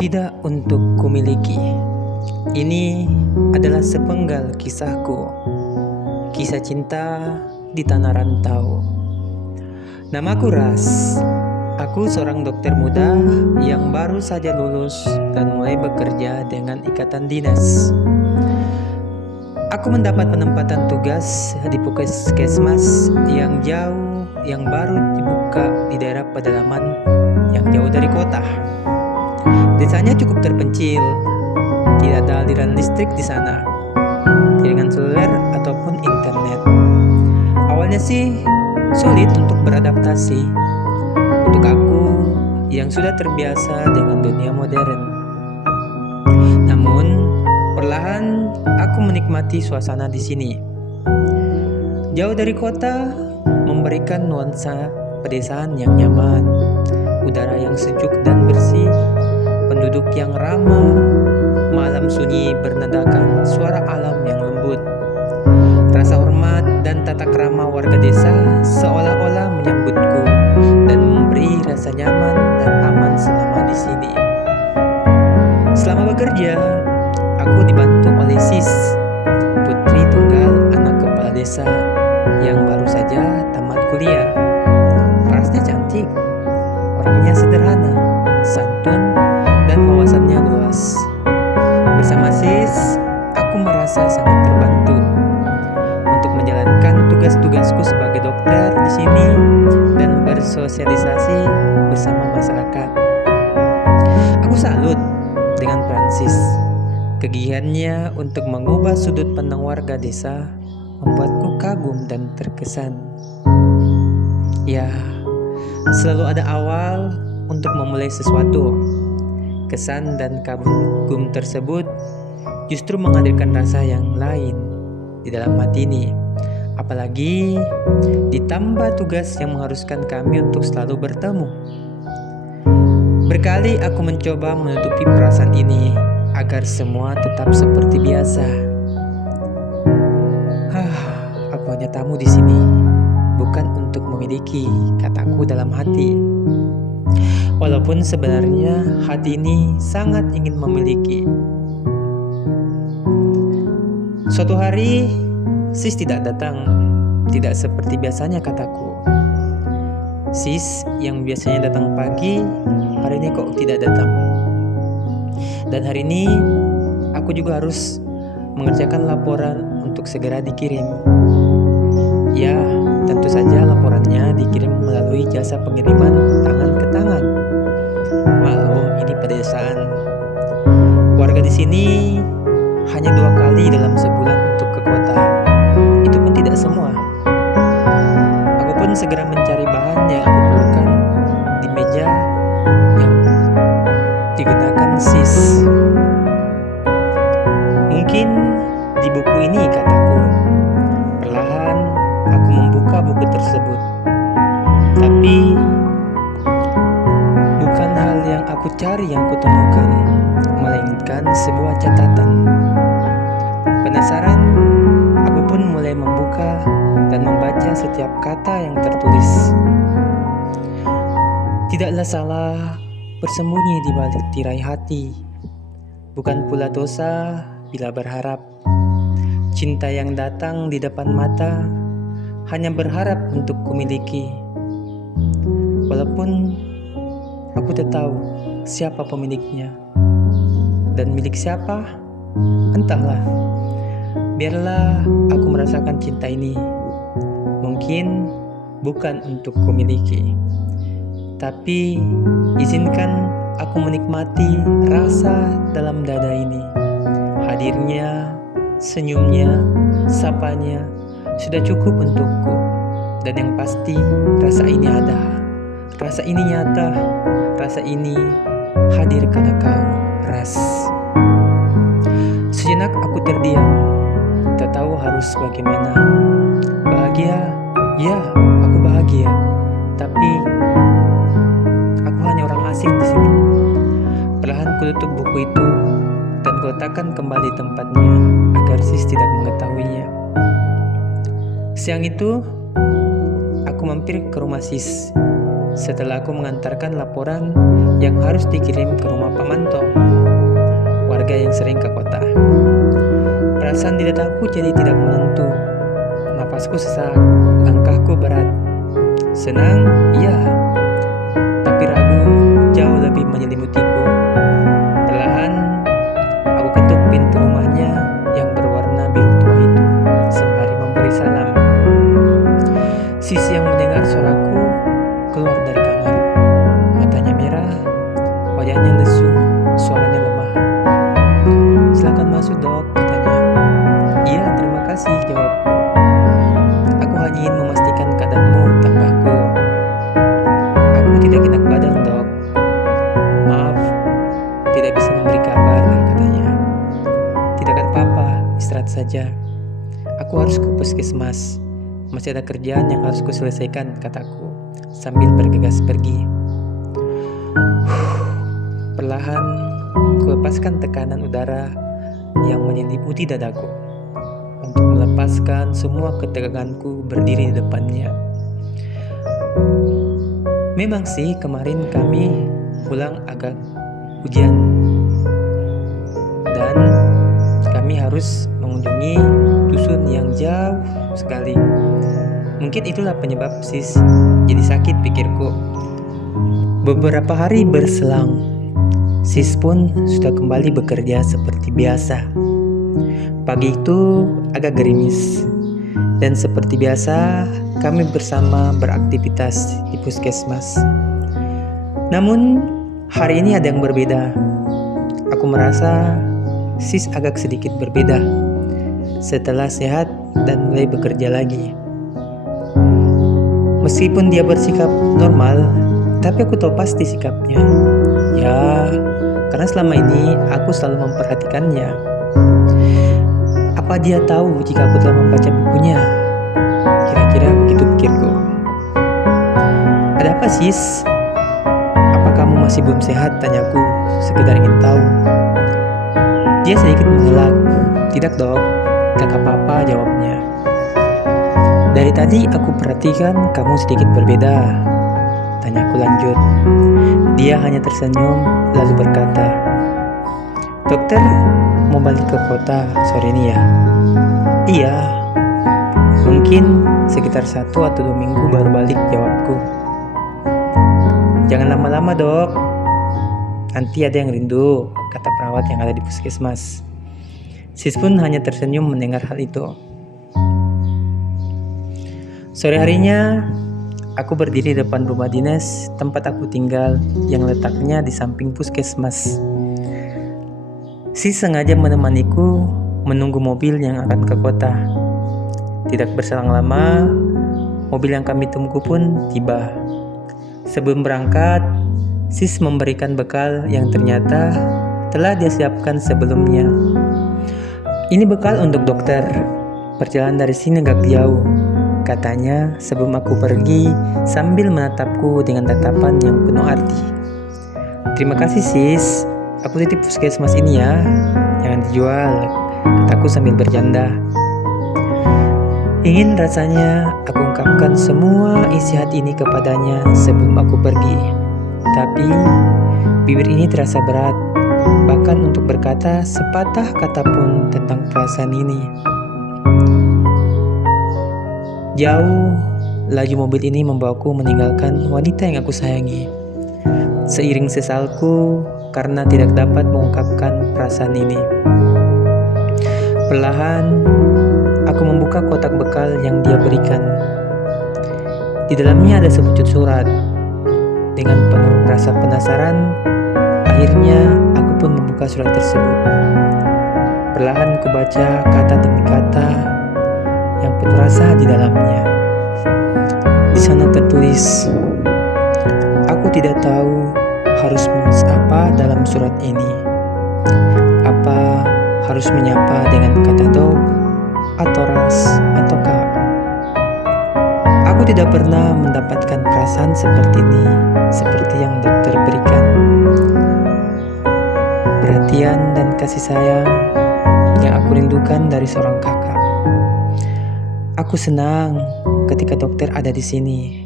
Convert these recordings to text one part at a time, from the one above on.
Tidak untuk kumiliki. Ini adalah sepenggal kisahku. Kisah cinta di tanah rantau. Namaku Ras. Aku seorang dokter muda yang baru saja lulus dan mulai bekerja dengan ikatan dinas. Aku mendapat penempatan tugas di puskesmas yang jauh, yang baru dibuka di daerah pedalaman yang jauh dari kota. Desanya cukup terpencil, tidak ada aliran listrik di sana, jaringan seluler ataupun internet. Awalnya sih sulit untuk beradaptasi untuk aku yang sudah terbiasa dengan dunia modern. Namun perlahan aku menikmati suasana di sini. Jauh dari kota memberikan nuansa pedesaan yang nyaman, udara yang sejuk dan bersih, penduduk yang ramah, malam sunyi bernadakan suara alam yang lembut. Rasa hormat dan tata krama warga desa seolah-olah menyambutku dan memberi rasa nyaman dan aman selama di sini. Selama bekerja, aku dibantu oleh Sis, putri tunggal anak kepala desa yang baru saja tamat kuliah. Parasnya cantik, orangnya sederhana, santun, dan wawasannya luas. Bersama Sis, aku merasa sangat terbantu untuk menjalankan tugas-tugasku sebagai dokter di sini dan bersosialisasi bersama masyarakat. Aku salut dengan Francis. Kegiatannya untuk mengubah sudut pandang warga desa membuatku kagum dan terkesan. Ya, selalu ada awal untuk memulai sesuatu. Kesan dan kagum tersebut justru menghadirkan rasa yang lain di dalam hati ini. Apalagi ditambah tugas yang mengharuskan kami untuk selalu bertemu. Berkali aku mencoba menutupi perasaan ini agar semua tetap seperti biasa. Aku hanya tamu di sini, bukan untuk memiliki, kataku dalam hati. Walaupun sebenarnya hati ini sangat ingin memiliki. Suatu hari, Sis tidak datang, tidak seperti biasanya kataku. Sis yang biasanya datang pagi, hari ini kok tidak datang. Dan hari ini, aku juga harus mengerjakan laporan untuk segera dikirim. Ya, tentu saja laporannya dikirim melalui jasa pengiriman tangan ke tangan. Maklum, ini pedesaan. Warga di sini hanya 2 kali dalam sebulan untuk ke kota. Itu pun tidak semua. Aku pun segera mencari bahan yang aku perlukan di meja yang digunakan Sis. Mungkin di buku ini, kataku. Perlahan aku membuka buku tersebut. Tapi bukan hal yang aku cari yang kutemukan, melainkan sebuah catatan. Penasaran, aku pun mulai membuka dan membaca setiap kata yang tertulis. Tidaklah salah bersembunyi di balik tirai hati. Bukan pula dosa bila berharap. Cinta yang datang di depan mata hanya berharap untuk kumiliki. Walaupun aku tak tahu siapa pemiliknya dan milik siapa, entahlah. Biarlah aku merasakan cinta ini. Mungkin bukan untuk kumiliki, tapi izinkan aku menikmati rasa dalam dada ini. Hadirnya, senyumnya, sapanya sudah cukup untukku. Dan yang pasti, rasa ini ada. Rasa ini nyata. Rasa ini hadir karena kau, Ras. Sejenak aku terdiam, tak tahu harus bagaimana. Bahagia, ya, aku bahagia. Tapi aku hanya orang asing di sini. Perlahan kututup buku itu dan kuletakkan kembali tempatnya agar Sis tidak mengetahuinya. Siang itu, aku mampir ke rumah Sis. Setelah aku mengantarkan laporan yang harus dikirim ke rumah Pamanto, warga yang sering ke kota. Perasaan di dadaku jadi tidak menentu. Napasku sesak, langkahku berat. Senang, iya, tapi ragu jauh lebih menyelimutiku. Perlahan, aku ketuk pintu rumahnya yang berwarna biru tua itu, sembari memberi salam. Sis yang mendengar suaraku keluar dari kamar. Matanya merah, wajahnya lesu, suaranya lemah. "Silakan masuk, Dok," katanya. "Iya, terima kasih," jawabku. "Aku hanya ingin memastikan keadaanmu," tambahku. "Aku tidak enak badan, Dok. Maaf, tidak bisa memberi kabar," katanya. "Tidak apa-apa, istirahat saja. Aku harus ke puskesmas. Masih ada kerjaan yang harus kuselesaikan," kataku sambil bergegas pergi. Perlahan, kulepaskan tekanan udara yang menyelimuti dadaku untuk melepaskan semua keteganganku berdiri di depannya. Memang sih kemarin kami pulang agak hujan dan kami harus mengunjungi dusun yang jauh sekali. Mungkin itulah penyebab sis jadi sakit, pikirku. Beberapa hari berselang, sis pun sudah kembali bekerja seperti biasa. Pagi itu agak gerimis, dan seperti biasa kami bersama beraktivitas di puskesmas. Namun hari ini ada yang berbeda. Aku merasa sis agak sedikit berbeda setelah sehat dan mulai bekerja lagi. Meskipun dia bersikap normal, tapi aku tahu pasti sikapnya. Ya, karena selama ini aku selalu memperhatikannya. Apa dia tahu jika aku telah membaca bukunya? Kira-kira begitu pikirku. "Ada apa, sis? Apa kamu masih belum sehat?" tanyaku, sekedar ingin tahu. Dia sedikit mengelak. "Tidak, Dok, tidak apa-apa," jawabnya. "Dari tadi aku perhatikan kamu sedikit berbeda," tanyaku lanjut. Dia hanya tersenyum lalu berkata, "Dokter mau balik ke kota sore ini ya?" "Iya, mungkin sekitar 1 atau 2 minggu baru balik," jawabku. "Jangan lama-lama, Dok. Nanti ada yang rindu," kata perawat yang ada di puskesmas. Sis pun hanya tersenyum mendengar hal itu. Sore harinya, aku berdiri di depan rumah dinas tempat aku tinggal yang letaknya di samping puskesmas. Sis sengaja menemaniku menunggu mobil yang akan ke kota. Tidak berselang lama, mobil yang kami tunggu pun tiba. Sebelum berangkat, sis memberikan bekal yang ternyata telah dia siapkan sebelumnya. "Ini bekal untuk dokter. Perjalanan dari sini agak jauh," katanya sebelum aku pergi sambil menatapku dengan tatapan yang penuh arti. "Terima kasih, sis. Aku titip puskesmas ini ya. Jangan dijual," kataku sambil bercanda. Ingin rasanya aku ungkapkan semua isi hati ini kepadanya sebelum aku pergi. Tapi bibir ini terasa berat, bahkan untuk berkata sepatah kata pun tentang perasaan ini. Jauh, laju mobil ini membawaku meninggalkan wanita yang aku sayangi. Seiring sesalku karena tidak dapat mengungkapkan perasaan ini. Perlahan, aku membuka kotak bekal yang dia berikan. Di dalamnya ada sepucuk surat. Dengan penuh rasa penasaran, akhirnya aku pun membuka surat tersebut. Perlahan kubaca kata demi kata yang penuh rasa di dalamnya. Di sana tertulis, "Aku tidak tahu harus menulis apa dalam surat ini. Apa harus menyapa dengan kata dok, atau ras, atau kak. Aku tidak pernah mendapatkan perasaan seperti ini, seperti yang dokter berikan. Perhatian dan kasih sayang yang aku rindukan dari seorang kakak. Aku senang ketika dokter ada di sini,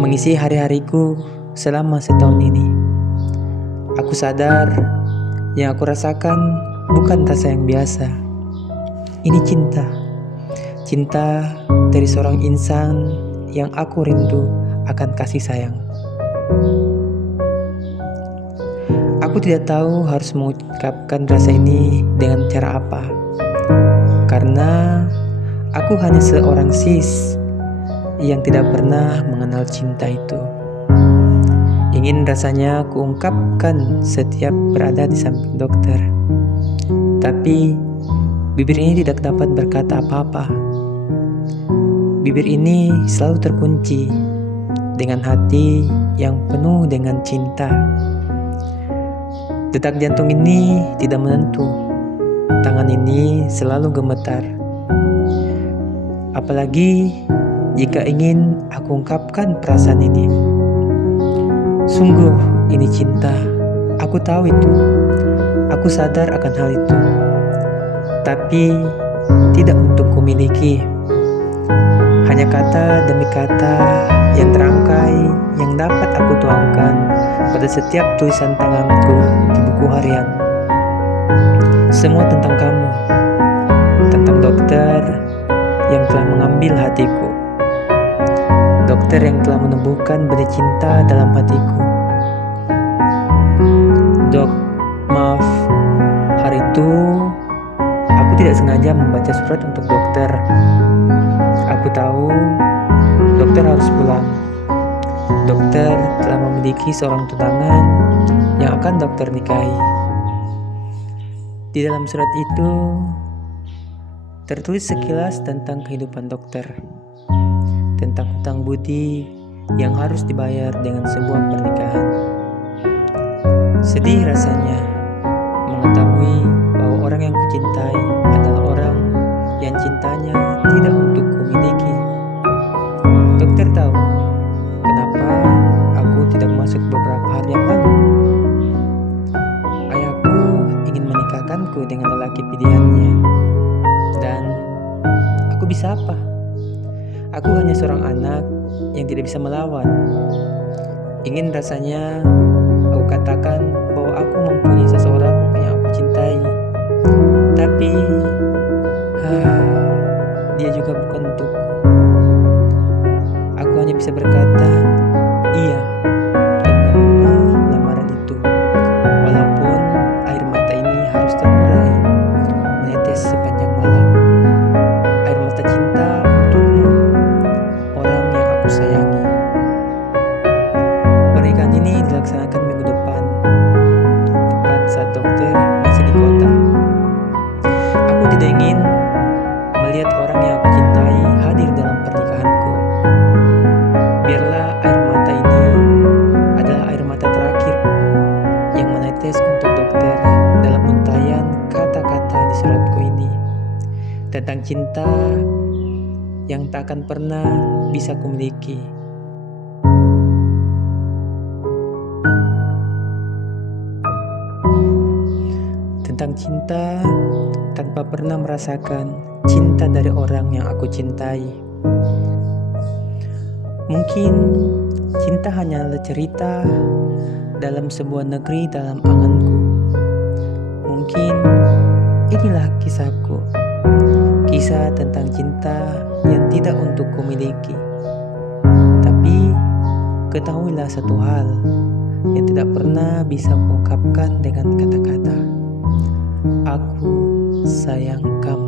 mengisi hari-hariku selama setahun ini. Aku sadar yang aku rasakan bukan rasa yang biasa. Ini cinta. Cinta dari seorang insan yang aku rindu akan kasih sayang. Aku tidak tahu harus mengungkapkan rasa ini dengan cara apa. Karena aku hanya seorang sis yang tidak pernah mengenal cinta itu. Ingin rasanya kuungkapkan setiap berada di samping dokter. Tapi bibir ini tidak dapat berkata apa-apa. Bibir ini selalu terkunci dengan hati yang penuh dengan cinta. Detak jantung ini tidak menentu. Tangan ini selalu gemetar. Apalagi jika ingin aku ungkapkan perasaan ini. Sungguh ini cinta. Aku tahu itu. Aku sadar akan hal itu. Tapi tidak untuk kumiliki. Hanya kata demi kata yang terangkai yang dapat aku tuangkan pada setiap tulisan tanganku di buku harian. Semua tentang kamu, tentang dokter yang telah mengambil hatiku, dokter yang telah menemukan benih cinta dalam hatiku. Dok, maaf, hari itu aku tidak sengaja membaca surat untuk dokter. Aku tahu dokter harus pulang. Dokter telah memiliki seorang tunangan yang akan dokter nikahi. Di dalam surat itu tertulis sekilas tentang kehidupan dokter, tentang hutang budi yang harus dibayar dengan sebuah pernikahan. Sedih rasanya mengetahui bahwa orang yang kucintai adalah orang yang cintanya tidak untuk kumiliki. Dokter tahu kenapa aku tidak masuk beberapa hari yang lalu. Ayahku ingin menikahkanku dengan lelaki pilihannya. Dan aku bisa apa? Aku hanya seorang anak yang tidak bisa melawan. Ingin rasanya aku katakan bahwa aku mempunyai seseorang yang aku cintai. Tapi dia juga bukan untukku. Aku hanya bisa berkata iya dan menerima lamaran itu. Walaupun air mata ini harus terurai, menetes sepanjang malam. Air mata cinta untukmu, orang yang aku sayangi. Pernikahan ini dilaksanakan minggu depan, tepat saat dokter masih di kota. Aku tidak ingin melihat orang yang aku cintai hadir dalam pernikahanku. Biarlah air mata ini adalah air mata terakhir yang menetes untuk dokter dalam untayan kata-kata di suratku ini tentang cinta yang tak akan pernah bisa kumiliki. Tentang cinta tanpa pernah merasakan cinta dari orang yang aku cintai. Mungkin cinta hanyalah cerita dalam sebuah negeri dalam anganku. Mungkin inilah kisahku. Kisah tentang cinta yang tidak untuk kumiliki. Tapi ketahuilah satu hal yang tidak pernah bisa kuungkapkan dengan kata-kata. Aku sayang kamu.